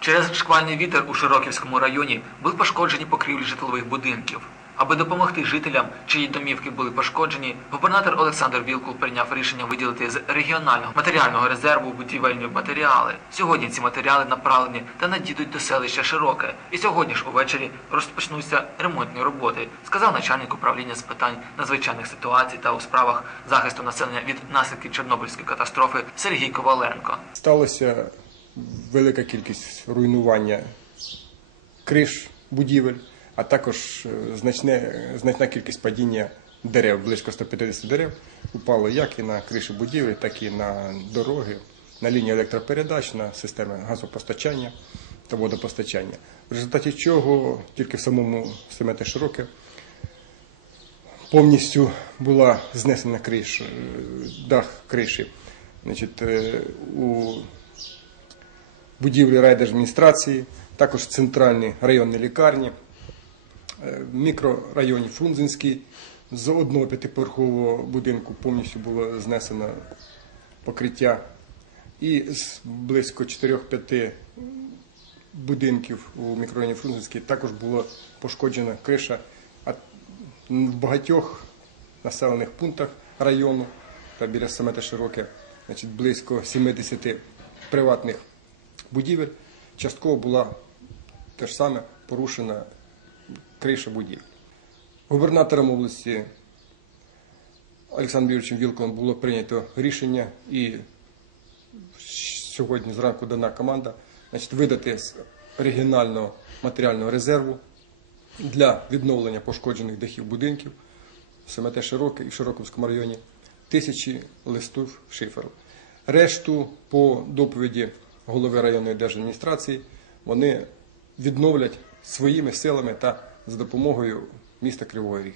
Через шквальний вітер у Широківському районі були пошкоджені покрівлі житлових будинків. Аби допомогти жителям, чиї домівки були пошкоджені, губернатор Олександр Вілкул прийняв рішення виділити з регіонального матеріального резерву будівельні матеріали. Сьогодні ці матеріали направлені та надійдуть до селища Широке. І сьогодні ж увечері розпочнуться ремонтні роботи, сказав начальник управління з питань надзвичайних ситуацій та у справах захисту населення від наслідків Чорнобильської катастрофи Сергій Коваленко. Сталося велика кількість руйнування криш будівель, а також е, значне, значна кількість падіння дерев, близько 150 дерев упало як і на криші будівель, так і на дороги, на лінії електропередач, на системи газопостачання та водопостачання. В результаті чого тільки в самому Семете Широке повністю була знесена криш, е, дах криші. Значить, е, у будівлі райдержадміністрації, також центральні районні лікарні, е, в мікрорайоні Фрунзенський з одного п'ятиповерхового будинку повністю було знесено покриття. І з близько 4-5 будинків у мікрорайоні Фрунзенський також було пошкоджена криша. А в багатьох населених пунктах району та біля Самета Широке, значить, близько 70 приватних будівель, частково була те ж саме порушена криша будівель. Губернатором області Олександром Юрійовичем Вілковим було прийнято рішення і сьогодні зранку дана команда значить, видати з регіонального матеріального резерву для відновлення пошкоджених дахів будинків саме те широке і в Широковському районі тисячі листів шиферу. Решту по доповіді голови районної держадміністрації вони відновлять своїми силами та за допомогою міста Кривого Ріг.